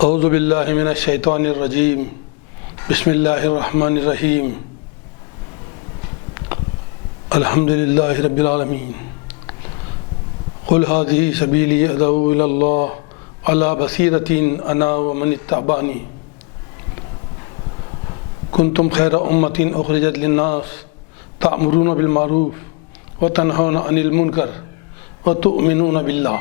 اعوذ باللہ من الشیطان الرجیم بسم اللہ الرحمن الرحیم الحمد للہ رب العالمین قل هذه سبیلی ادعو الی اللہ علی بصیرۃ انا ومن اتبعنی کنتم خیر امۃ اخرجت للناس تأمرون بالمعروف وتنہون عن المنکر وتؤمنون باللہ۔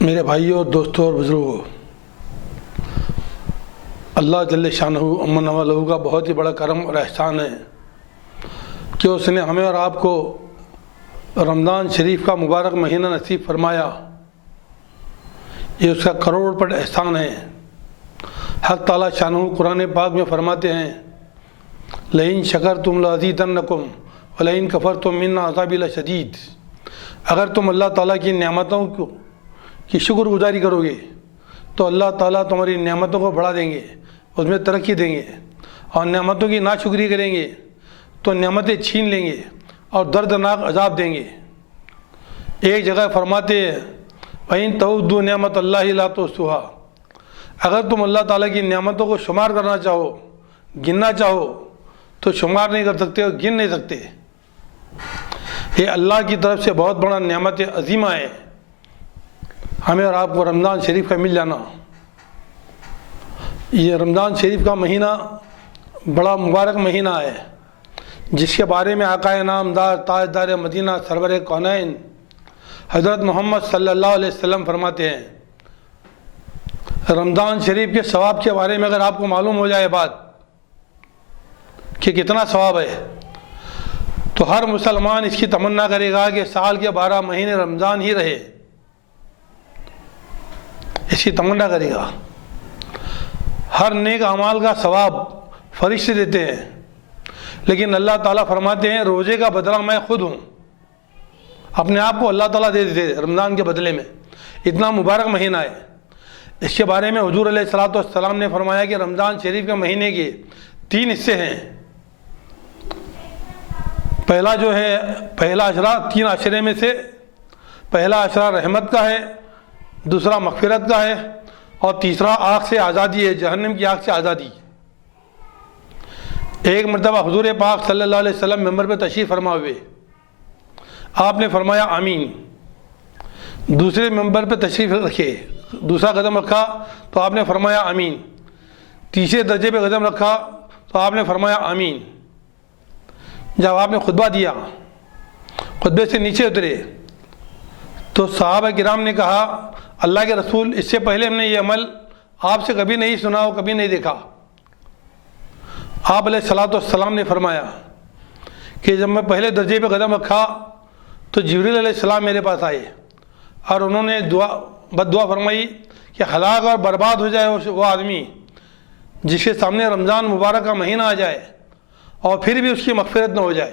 میرے بھائیوں، دوستوں اور بزرگوں، اللہ جل شانہ امن والہ کا بہت ہی بڑا کرم اور احسان ہے کہ اس نے ہمیں اور آپ کو رمضان شریف کا مبارک مہینہ نصیب فرمایا۔ یہ اس کا کروڑ پٹ احسان ہے۔ حق تعالیٰ شانہ قرآن پاک میں فرماتے ہیں لئن شکرتم لازیدنکم ولئن کفرتم ان عذابی لشدید۔ اگر تم اللہ تعالیٰ کی نعمتوں کی شکر گزاری کرو گے تو اللہ تعالیٰ تمہاری نعمتوں کو بڑھا دیں گے، اس میں ترقی دیں گے، اور نعمتوں کی ناشکری کریں گے تو نعمتیں چھین لیں گے اور دردناک عذاب دیں گے۔ ایک جگہ فرماتے ہیں وَإِن تَعُدُّوا نِعْمَتَ اللَّهِ لَا تُحْصُوهَا۔ اگر تم اللہ تعالیٰ کی نعمتوں کو شمار کرنا چاہو، گننا چاہو تو شمار نہیں کر سکتے اور گن نہیں سکتے۔ یہ اللہ کی طرف سے بہت بڑا نعمت عظیمہ ہے ہمیں اور آپ کو رمضان شریف کا مل جانا۔ یہ رمضان شریف کا مہینہ بڑا مبارک مہینہ ہے جس کے بارے میں آقا نامدار تاجدار مدینہ سرور کونین حضرت محمد صلی اللہ علیہ وسلم فرماتے ہیں۔ رمضان شریف کے ثواب کے بارے میں اگر آپ کو معلوم ہو جائے بات کہ کتنا ثواب ہے تو ہر مسلمان اس کی تمنا کرے گا کہ سال کے 12 مہینے رمضان ہی رہے، اس کی تمنا کرے گا۔ ہر نیک اعمال کا ثواب فرشتے دیتے ہیں، لیکن اللہ تعالیٰ فرماتے ہیں روزے کا بدلہ میں خود ہوں۔ اپنے آپ کو اللہ تعالیٰ دے دیتے رمضان کے بدلے میں۔ اتنا مبارک مہینہ ہے۔ اس کے بارے میں حضور علیہ الصلوۃ والسلام نے فرمایا کہ رمضان شریف کے مہینے کے 3 حصے ہیں۔ پہلا جو ہے پہلا عشرہ، 3 عشرے میں سے پہلا عشرہ رحمت کا ہے، دوسرا مغفرت کا ہے، اور تیسرا آگ سے آزادی ہے، جہنم کی آگ سے آزادی۔ ایک مرتبہ حضور پاک صلی اللہ علیہ وسلم ممبر پہ تشریف فرما ہوئے، آپ نے فرمایا آمین۔ دوسرے ممبر پہ تشریف رکھے، دوسرا قدم رکھا تو آپ نے فرمایا آمین۔ تیسرے درجے پہ قدم رکھا تو آپ نے فرمایا آمین۔ جب آپ نے خطبہ دیا، خطبے سے نیچے اترے تو صحابہ کرام نے کہا اللہ کے رسول، اس سے پہلے ہم نے یہ عمل آپ سے کبھی نہیں سنا اور کبھی نہیں دیکھا۔ آپ علیہ الصلوۃ والسلام نے فرمایا کہ جب میں پہلے درجے پہ قدم رکھا تو جبریل علیہ السلام میرے پاس آئے اور انہوں نے بد دعا فرمائی کہ ہلاک اور برباد ہو جائے وہ آدمی جس کے سامنے رمضان مبارک کا مہینہ آ جائے اور پھر بھی اس کی مغفرت نہ ہو جائے۔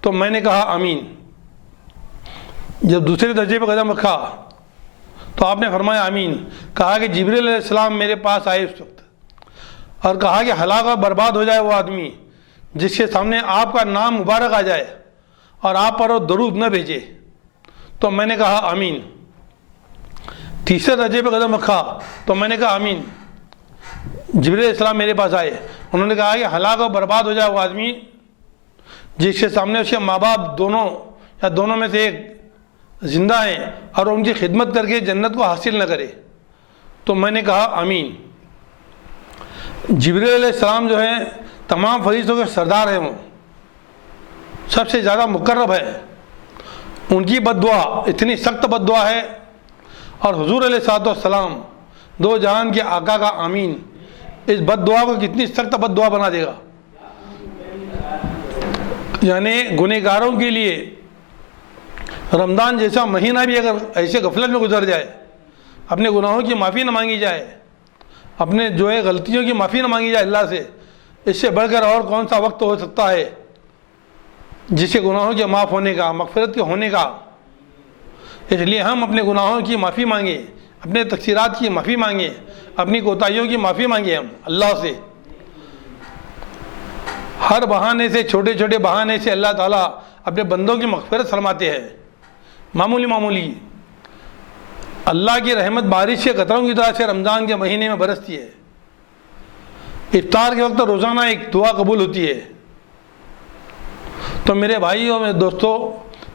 تو میں نے کہا آمین۔ جب دوسرے درجے پہ قدم رکھا تو آپ نے فرمایا آمین۔ کہا کہ جبریل علیہ السلام میرے پاس آئے اس وقت اور کہا کہ ہلاک اور برباد ہو جائے وہ آدمی جس کے سامنے آپ کا نام مبارک آ جائے اور آپ پر وہ درود نہ بھیجے۔ تو میں نے کہا آمین۔ تیسرے درجے پہ قدم رکھا تو میں نے کہا آمین۔ جبریل علیہ السلام میرے پاس آئے، انہوں نے کہا کہ ہلاک اور برباد ہو جائے وہ آدمی جس کے سامنے اس کے ماں باپ دونوں یا دونوں میں سے ایک زندہ ہیں اور ان کی خدمت کر کے جنت کو حاصل نہ کرے۔ تو میں نے کہا آمین۔ جبریل علیہ السلام جو ہیں تمام فرشتوں کے سردار ہیں، وہ سب سے زیادہ مقرب ہے۔ ان کی بد دعا اتنی سخت بد دعا ہے، اور حضور علیہ الصلوۃ والسلام دو جہان کے آقا کا آمین اس بد دعا کو کتنی سخت بد دعا بنا دے گا۔ یعنی گنہگاروں کے لیے رمضان جیسا مہینہ بھی اگر ایسے غفلت میں گزر جائے، اپنے گناہوں کی معافی نہ مانگی جائے، اپنے جو ہے غلطیوں کی معافی نہ مانگی جائے اللہ سے، اس سے بڑھ کر اور کون سا وقت ہو سکتا ہے جس کے گناہوں کے معاف ہونے کا، مغفرت کے ہونے کا۔ اس لیے ہم اپنے گناہوں کی معافی مانگیں، اپنے تقصیرات کی معافی مانگیں، اپنی کوتاہیوں کی معافی مانگیں ہم اللہ سے۔ ہر بہانے سے، چھوٹے چھوٹے بہانے سے اللہ تعالیٰ اپنے بندوں کی مغفرت فرماتے ہیں، معمولی اللہ کی رحمت بارش کے قطروں کی طرح سے رمضان کے مہینے میں برستی ہے۔ افطار کے وقت روزانہ ایک دعا قبول ہوتی ہے۔ تو میرے بھائیوں میرے دوستوں،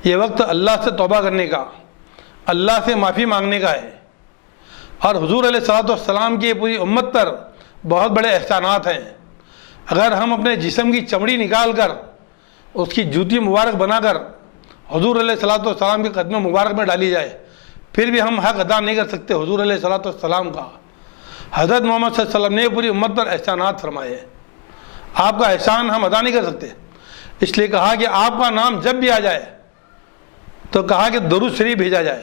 یہ وقت اللہ سے توبہ کرنے کا، اللہ سے معافی مانگنے کا ہے، اور حضور علیہ الصلوۃ والسلام کی پوری امت پر بہت بڑے احسانات ہیں۔ اگر ہم اپنے جسم کی چمڑی نکال کر اس کی جوتی مبارک بنا کر حضور علیہ الصلوۃ والسلام کے قدم مبارک میں ڈالی جائے، پھر بھی ہم حق ادا نہیں کر سکتے حضور علیہ الصلوۃ والسلام کا۔ حضرت محمد صلی اللہ علیہ وسلم نے پوری امت پر احسانات فرمائے، آپ کا احسان ہم ادا نہیں کر سکتے، اس لیے کہا کہ آپ کا نام جب بھی آ جائے تو کہا کہ درود شریف بھیجا جائے،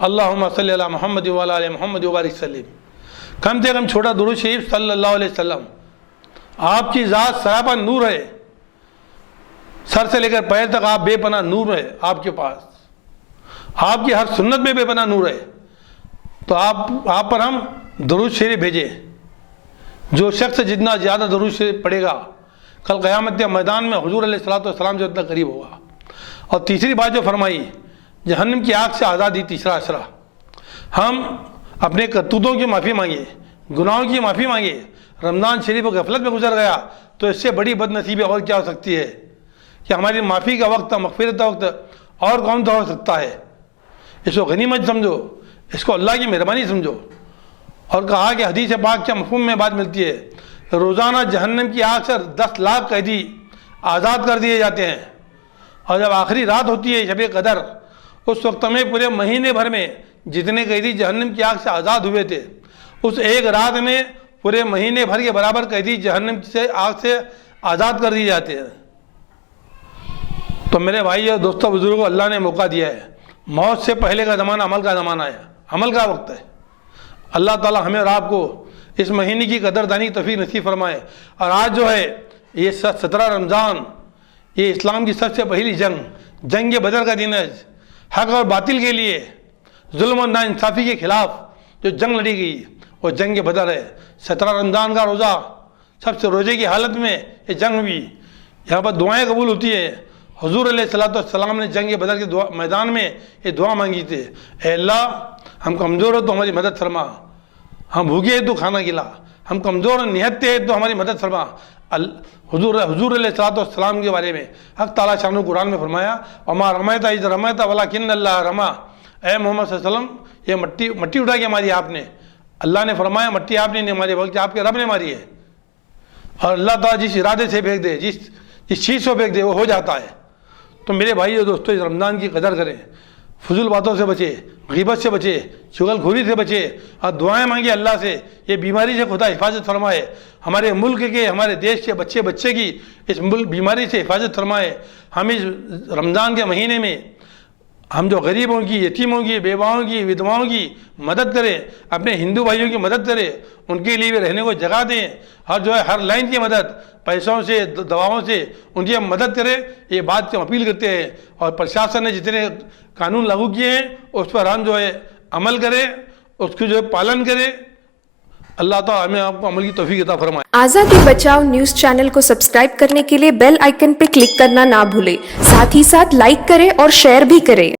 اللہم صلی علی محمد وعلی آل محمد وبارک وسلم۔ کم سے کم چھوٹا درود شریف صلی اللہ علیہ وسلم۔ آپ کی ذات سراپا نور ہے، سر سے لے کر پیر تک آپ بے پناہ نور ہے، آپ کے پاس آپ کی ہر سنت میں بے پناہ نور ہے۔ تو آپ پر ہم درود شریف بھیجیں۔ جو شخص جتنا زیادہ درود شریف پڑھے گا، کل قیامت کے میدان میں حضور علیہ الصلوۃ والسلام سے اتنا قریب ہوگا۔ اور تیسری بات جو فرمائی، جہنم کی آگ سے آزادی، تیسرا اشرا، ہم اپنے کرتوتوں کی معافی مانگے، گناہوں کی معافی مانگے۔ رمضان شریف غفلت میں گزر گیا تو اس سے بڑی بد نصیبی اور کیا ہو سکتی ہے کہ ہماری معافی کا وقت، مغفرت کا وقت اور کون سا ہو سکتا ہے؟ اس کو غنیمت سمجھو، اس کو اللہ کی مہربانی سمجھو۔ اور کہا کہ حدیث پاک کے مفہوم میں بات ملتی ہے، روزانہ جہنم کی آگ سے 10 لاکھ قیدی آزاد کر دیے جاتے ہیں، اور جب آخری رات ہوتی ہے شب قدر، اس وقت میں پورے مہینے بھر میں جتنے قیدی جہنم کی آگ سے آزاد ہوئے تھے، اس ایک رات میں پورے مہینے بھر کے برابر قیدی جہنم سے آگ سے آزاد کر دیے جاتے ہیں۔ تو میرے بھائی اور دوستوں بزرگوں، اللہ نے موقع دیا ہے۔ موت سے پہلے کا زمانہ عمل کا زمانہ ہے، عمل کا وقت ہے۔ اللہ تعالیٰ ہمیں اور آپ کو اس مہینے کی قدر دانی توفیق نصیب فرمائے۔ اور آج جو ہے یہ 17 رمضان، یہ اسلام کی سب سے پہلی جنگ بدر کا دن ہے۔ حق اور باطل کے لیے، ظلم اور ناانصافی کے خلاف جو جنگ لڑی گئی وہ جنگ بدر ہے۔ 17 رمضان کا روزہ، سب سے روزے کی حالت میں یہ جنگ ہوئی، یہاں پر دعائیں قبول ہوتی ہے۔ حضور علیہ الصلوۃ والسلام نے جنگ بدر کے میدان میں یہ دعا مانگی تھی، اے اللہ ہم کمزور ہو تو ہماری مدد فرما، ہم بھوکے ہیں تو کھانا کھلا، ہم کمزور اور نہتے ہیں تو ہماری مدد فرما۔ حضور علیہ الصلوۃ والسلام کے بارے میں حق تعالیٰ شان و قرآن میں فرمایا، وما رمیت اذ رمیت ولکن اللہ رما۔ اے محمد صلی اللہ علیہ وسلم، یہ مٹی اٹھا کے ماری آپ نے، اللہ نے فرمایا مٹی آپ نے نہیں ماری بلکہ آپ کے رب نے ماری ہے۔ اور اللہ تعالیٰ جس ارادے سے پھینک دے، جس چیز کو پھینک دے وہ ہو جاتا ہے۔ تو میرے بھائی اور دوستوں، اس رمضان کی قدر کریں، فضول باتوں سے بچے، غیبت سے بچے، چغل خوری سے بچے، اور دعائیں مانگے اللہ سے، یہ بیماری سے خدا حفاظت فرمائے، ہمارے ملک کے، ہمارے دیش کے بچے کی اس بیماری سے حفاظت فرمائے۔ ہم اس رمضان کے مہینے میں ہم جو غریبوں کی، یتیموں کی، بیواؤں کی، ودواؤں کی مدد کریں، اپنے ہندو بھائیوں کی مدد کریں، ان کے لیے بھی رہنے کو جگہ دیں، اور جو ہے ہر لائن کی مدد، پیسوں سے، دواؤں سے ان کی ہم مدد کریں، یہ بات کی ہم اپیل کرتے ہیں۔ اور پرشاسن نے جتنے قانون لاگو کیے ہیں اس پر ہم جو ہے عمل کریں، اس کی جو ہے پالن کریں۔ اللہ تعالیٰ ہمیں آپ کو عمل کی توفیق عطا فرمائے۔ آزادی بچاؤ نیوز چینل کو سبسکرائب کرنے کے لیے بیل آئیکن پر کلک کرنا نہ بھولیں، ساتھ ہی ساتھ لائک کریں اور شیئر بھی کریں۔